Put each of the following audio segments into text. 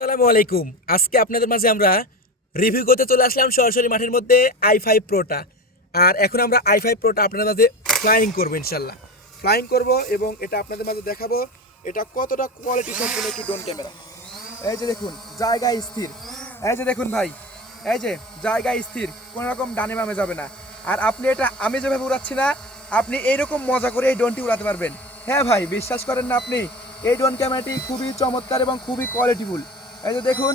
আসসালামু আলাইকুম। আজকে আপনাদের মাঝে আমরা রিভিউ করতে চলে আসলাম সরাসরি মাঠের মধ্যে আই ফাইভ প্রোটা আর এখন আমরা আই ফাইভ প্রোটা আপনাদের মাঝে ফ্লাইং করব ইনশাল্লাহ। ফ্লাইং করব এবং এটা আপনাদের মাঝে দেখাবো এটা কতটা কোয়ালিটি সম্পূর্ণ একটি ড্রোন ক্যামেরা এই যে দেখুন, জায়গা স্থির। এই যে দেখুন ভাই, এই যে জায়গা স্থির, কোনো রকম ডানে বামে যাবে না। আর আপনি এটা আমি যেভাবে উড়াচ্ছি না, আপনি এইরকম মজা করে এই ড্রোনটি উড়াতে পারবেন। হ্যাঁ ভাই, বিশ্বাস করেন না আপনি? এই ড্রোন ক্যামেরাটি খুবই চমৎকার এবং খুবই কোয়ালিটিফুল এই যে দেখুন,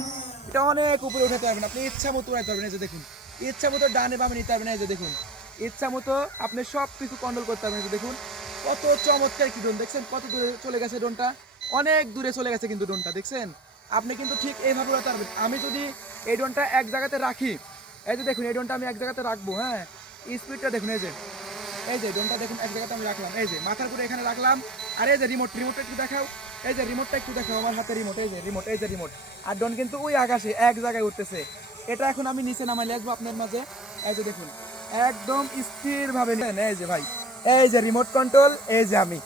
এটা অনেক উপরে উঠাতে পারবেন আপনি ইচ্ছা মতো উঠাতে পারবেন, এই যে দেখুন। ইচ্ছা মতো ডানে বামে নিতে পারবেন, এই যে দেখুন। ইচ্ছা মতো আপনি সব কিছু কন্ট্রোল করতে পারবেন, এই যে দেখুন। কত চমৎকার কি ড্রোন দেখছেন? কত দূরে চলে গেছে ড্রোনটা অনেক দূরে চলে গেছে কিন্তু ড্রোনটা দেখছেন? আপনি কিন্তু ঠিক এইভাবে উড়াতে পারবেন। আমি যদি এই ড্রোনটা এক জায়গাতে রাখি, এই যে দেখুন, এই ড্রোনটা আমি এক জায়গাতে রাখব হ্যাঁ? স্পিডটা দেখুন, এই যে। এই যে ড্রোনটা দেখুন, এক জায়গাতে আমি রাখলাম, এই যে। মাথার করে এখানে রাখলাম। আর এই যে রিমোট রিমোটটা একটু দেখাও। এই যে রিমোটটা একটু দেখাও আমার হাতে রিমোট এই যে রিমোট এই যে রিমোট আর ড্রোন কিন্তু ওই আকাশে, এক জায়গায় উঠতেছে। এটা এখন আমি নিচে নামাই আসব আপনার মাঝে। এই যে দেখুন, একদম স্থিরভাবে নেন এই যে ভাই, এই যে রিমোট কন্ট্রোল এই যে আমি।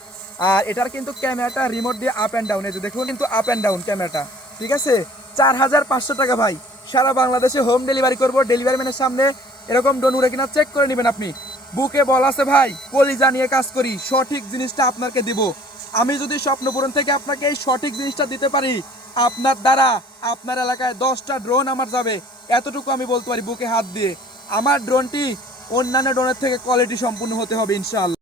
আর এটার কিন্তু ক্যামেরাটা রিমোট দিয়ে আপ অ্যান্ড ডাউন এই যে দেখুন, কিন্তু আপ অ্যান্ড ডাউন ক্যামেরাটা। ঠিক আছে? চার হাজার পাঁচশো টাকা ভাই। সারা বাংলাদেশে হোম ডেলিভারি করব ডেলিভারি ম্যানের সামনে এরকম ডোন উড়ে কিনা চেক করে নেবেন আপনি। বুকে বল আছে ভাই, কলিজা নিয়ে কাজ করি, সঠিক জিনিসটা আপনাকে দিব। আমি যদি স্বপ্নপূরণ থেকে আপনাকে এই সঠিক জিনিসটা দিতে পারি, আপনার দ্বারা আপনার এলাকায় দশটা ড্রোন আমার যাবে। এতটুকু আমি বলতে পারি বুকে হাত দিয়ে। আমার ড্রোনটি অন্যান্য ড্রোনের থেকে কোয়ালিটি সম্পূর্ণ হতে হবে, ইনশাআল্লাহ।